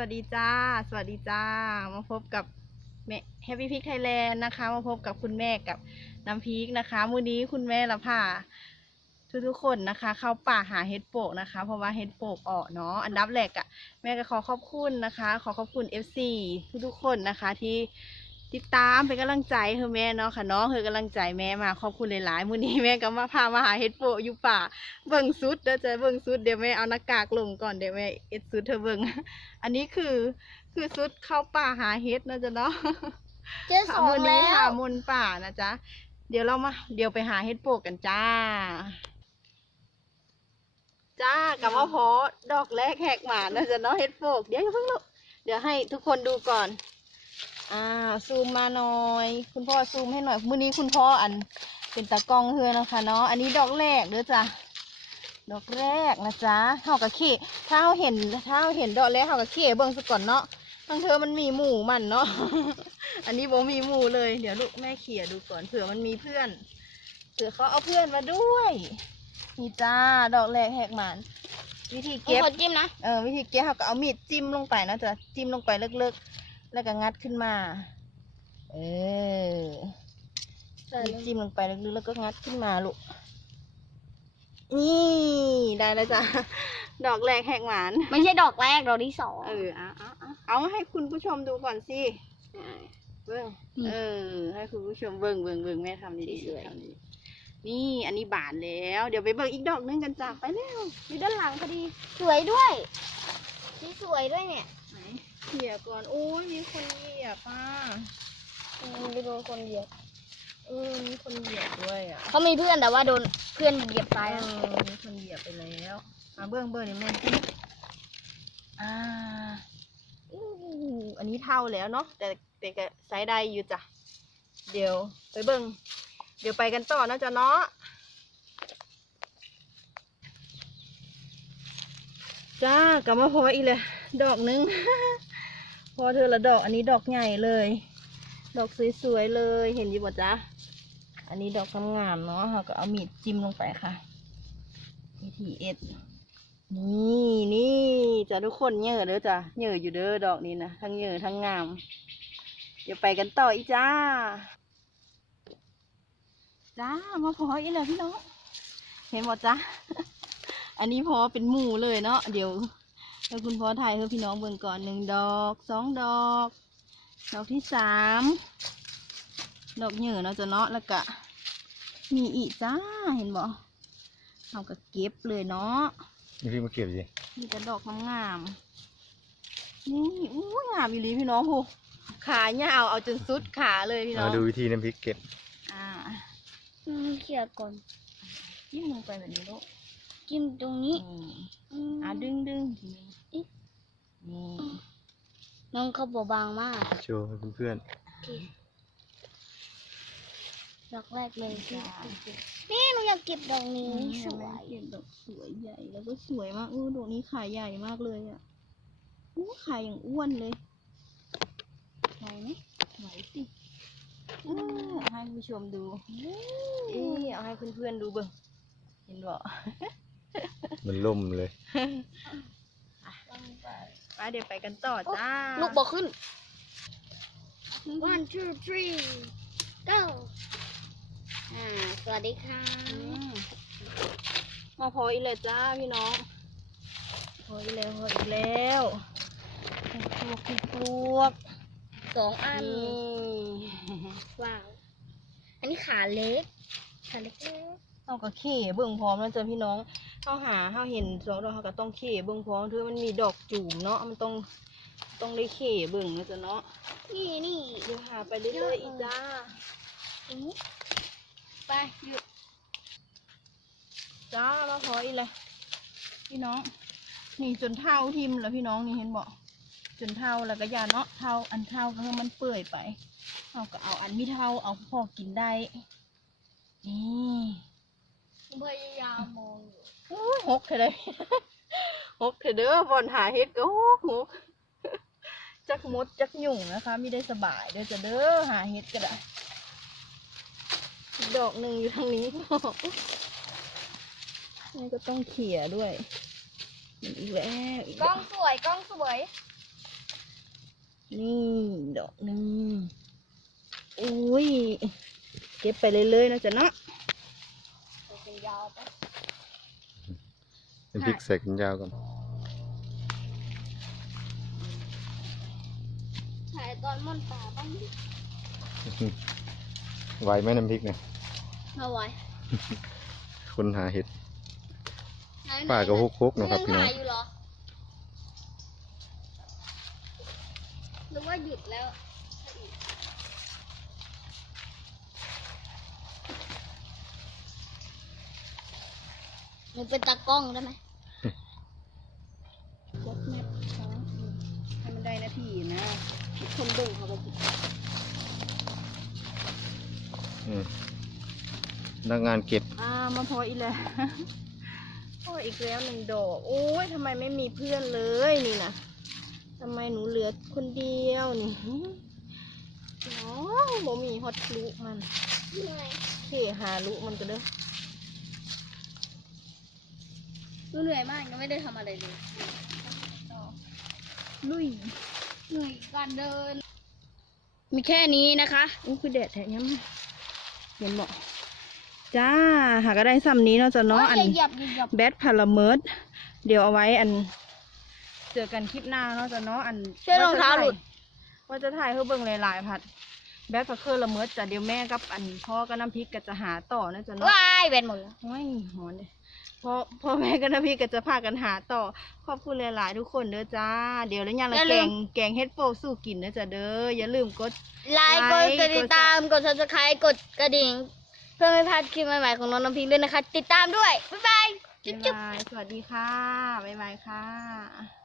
วัสดีจ้า สวัสดีจ้า มาพบกับแม่ Happy Pig Thailand นะคะ มาพบกับคุณแม่กับน้ำพริกนะคะมื้อนี้คุณแม่ละพาทุกๆคนนะคะ เข้าป่าหาเห็ดโปกนะคะ เพราะว่าเห็ดโปกออกเนาะอันดับแรกอะแม่ก็ขอขอบคุณนะคะ ขอขอบคุณ FC ทุกๆคนนะคะที่ ติดตามเป็นกำลังใจให้แม่เนาะค่ะเนาะคือกำลังใจแม่มาขอบคุณหลายๆมื้อนี้แม่ก็มาพามาหาเห็ดโปกอยู่ป่าเบิ่งสุดเดี๋ยวจะเบิ่งสุดเดี๋ยวแม่เอาหน้ากากลงก่อนเดี๋ยวแม่เอ็ดสุดเธอเบิ่งอันนี้คือคือสุดเข้าป่าหาเห็ดนะจ๊ะเนาะเจอสองมื้อนี้แล้หาวมนป่านะจ๊ะเดี๋ยวเรามา เดี๋ยวไปหาเห็ดโปกกันจ้า จ้ากับว่าพอดอกแรกแหกหมานะจ๊ะเนาะเห็ดโปกเดี๋ยวอย่าเพิ่งลุกเดี๋ยวให้ทุกคนดูก่อน อ่าซูมมาหน่อย คุณพ่อซูมให้หน่อยมื้อนี้คุณพ่ออันเป็นตากล้องเฮือนะคะเนาะอันนี้ดอกแรกเด้อจ้ะดอกแรกนะจ๊ะเฮากับเขถ้าเฮาเห็นถ้าเฮาเห็นดอกแรกเฮากับเขเบิ่งซะก่อนเนาะบางเธอมันมีหมู่มันเนาะ อันนี้บ่มีหมู่เลย เดี๋ยวลูกแม่เขี่ยดูก่อนเผื่อมันมีเพื่อน เผื่อเขาเอาเพื่อนมาด้วย นี่จ้า ดอกแรกแหกหมานวิธีเก็เก็บบคนจิ้มนะ เออวิธีเก็บเฮาก็เอามีดจิ้มลงไปนะจ๊ะ จิ้มลงไปเลิกๆ แล้วก็งัดขึ้นมา เออมีดจิ้มลงไปลึกๆแล้วก็งัดขึ้นมาลูก นี่ได้แล้วจ้ะ ดอกแรกแหกหวาน ไม่ใช่ดอกแรกดอกที่สอง เออเอาเอาเอาเอาให้คุณผู้ชมดูก่อนสิ เบิ้งนี่เออ ให้คุณผู้ชมเบิ้งเบิ้งเบิ้งแม่ทำดีสวยๆทำดีนี่อันนี้บานแล้ว เดี๋ยวไปเบิ้งอีกดอกนึงกันจ้ะไปเร็วอยู่ด้านหลังพอดี สวยด้วย สีสวยด้วยเนี่ยไหน เขี่ยก่อนโอ้ยมีคนเหยียบอะอืมไปโดนคนเหยียบเออมีคนเหยียบด้วยอะเขามีเพื่อนแต่ว่าโดนเพื่อนเหยียบตายเอแล้วอมีคนเหยียบไปแล้วมาเบิ้งเบิ้งนี่แม่นสิอ่าอู้อันนี้เท่าแล้วเนาะแต่แต่ก็ไซส์ได้อยู่จ้ะเดี๋ยวไปเบิ้งเดี๋ยวไปกันต่อนะจ๊ะเนาะจ้ากลับมาพออีกเลยดอกหนึง พอเธอละดอก อันนี้ดอกใหญ่เลย ดอกสวยๆเลยเห็นอยู่บ่จ๊ะอันนี้ดอกงามๆเนาะเราก็เอามีดจิ้มลงไปค่ะวิธีเอ็ดนี่นี่จ้ะทุกคนเหยอะเด้อจ้ะเหยอะอยู่เด้อดอกนี้นะทั้งเหยอะทั้งงาม เดี๋ยวไปกันต่ออีจ้า จ้ามาพออีกแล้วพี่น้องเห็นหมดจ้ะอันนี้พอเป็นหมู่เลยเนาะเดี๋ยว ให้คุณพ่อถ่ายให้พี่น้องเบิ่งก่อนหนึ่งดอกสองดอก ดอกที่สามดอกเหยื่อเนาะจ้ะเนาะแล้วก็มีอีกจ้าเห็นบ่เอาก็เก็บเลยเนาะนี่พี่มาเก็บสิมีแต่ดอกงามๆนี่อู้งามอีหลีพี่น้องผู้ขายาวเอาจนสุดขาเลยพี่น้อมางดูวิธีน้ำพริกเก็บอ่าอืมเขี่ยก่อนจิ้มลงไปแบบนี้ลูก จิ้มตรงนี้อืมอืมอ่าดึงดึงทีนี้อิ๊ะนี่น้องเขาบอบางมากโชว์ให้เพื่อนโอเคดอกแรกเลยที่นี่หนูอยากเก็บดอกนี้นี่สเห็นวไหมยเห็นดอกสวยใหญ่แล้วก็สวยมากอู้ดอกนี้ขายใหญ่มากเลยอะอู้ขายอย่างอ้วนเลยไหวไหมไหวสิอู้ให้ผู้ชมดูเอ๊ะเอาให้เพื่อนๆดูเบิ่งเห็นบ่ๆ มันล่มเลย ไปเดี๋ยวไปกันต่อจ้าลูกบอกขึ้น one two three go อ่าสวัสดีค่ะอืมมาพออีกแล้วจ้าพี่น้อง พออีกแล้วพออีกแล้วปลวกปลวกสองอัน นี่ว้าว อันนี้ขาเล็ก ขาเล็ก เอาก็เข่เบิ่งพร้อมแล้วจ้ะพี่น้องเขาหาเขาเห็นสองดอกเขาก็ต้องเข่เบิ่งพร้อมเธอมันมีดอกจูมเนาะมันต้องต้องได้เข่เบิ่งนะจ๊ะเนาะนี่นี่เดี๋ยวหาไปเรื่อยๆอีกจ้าไปหยุดจ้ามาพออีกเลยพี่น้อง นี่จนเท่าทิมแล้วพี่น้องนี่เห็นบอกจนเท่าแล้วก็ยาเนาะเท่าอันเท่าก็ให้มันเปื่อยไปเอาก็เอาอันไม่เท่าเอาพอกินได้นี่ พยายามมองอยู่อู้หกเถอะเลย หกเถอะเด้อบอลหาเฮ็ดก็หกหกจักมดจักหยุ่งนะคะไม่ได้สบายเด้อจะเด้อหาเฮ็ดก็ได้อีกดอกหนึ่งอยู่ทางนี้นี่ก็ต้องเขี่ยด้วยอีกแล้วอีกกล้แล้อวงสวยกล้องสวย นี่ดอกหนึ่งโอ้ยเก็บไปเรื่อยๆนะจ๊ะเนาะเป็น ยาวปะน้ำพริกใส่กันยาวก่อนถ่ายตอนม่อนป่าบ้างดิไหวไหมน้ำพริกเนี่ยมาไว้คนหาเห็ดไหนป้าก็ฮกๆนะครับพี่น้องยังถ่ายอยู่เหรอหรือว่าหยุดแล้ว หนูเป็นตากล้องได้ไหมกดแม่ช้างให้มันได้นาทีนะคนเบิ่งเขาบอกอืมพนักงานเก็บ อ่ามาพออีกแล้วพออีกแล้วหนึ่งดอกโอ้ยทำไมไม่มีเพื่อนเลยนี่นะทำไมหนูเหลือคนเดียวนี่น้องบ่มีฮอตลุมันเหนื่อยเทหาลุมันก็เด้อ ห นูเหนื่อยมากยังไม่ได้ทำอะไรเลยลุยเหนื่อยการเดิน มีแค่นี้นะคะอู้คือแดดแท้ยังเห็นบอกจ้า หาก็ได้ซ้ำนี้เนาะจ้ะเนาะอันโยอย่าเหยียบอย่าเหยียบแบทพาราเมิร์ดเดี๋ยวเอาไว้อัน เจอกันคลิปหน้าเนาะจ้ะเนาะอันเสื้อรองเท้าหลุด ว่าจะถ่ายเพื่อเบิ่งหลายๆพัด แบทพาเคอร์ละเมิร์ดจ้ะเดี๋ยวแม่กับอันพ่อกับน้ำพริกก็จะหาต่อนะจ้ะเนาะว้ายเป็นหมดแล้วโอ้ยหอนเลย พ่อพ่อแม่กับน้ำพริกก็จะพากันหาต่อขอบคุณหลายๆทุกคนเด้อจ้า เดี๋ยวแล้วยังละแกงแกงเฮ็ดโฟกสู้กินนะจ้ะเด้ออย่าลืมกด ไลค์กไลดค์กดติดตามกด subscribe กดกระดิ่ง เพื่อไม่พลาดคลิปใหม่ๆของน้องน้ำพิงค์ด้วยนะคะ ติดตามด้วย บ๊ายบาย จุ๊บ๊าบยจุ๊บบายสวัสดีค่ะบ๊ายบายค่ะ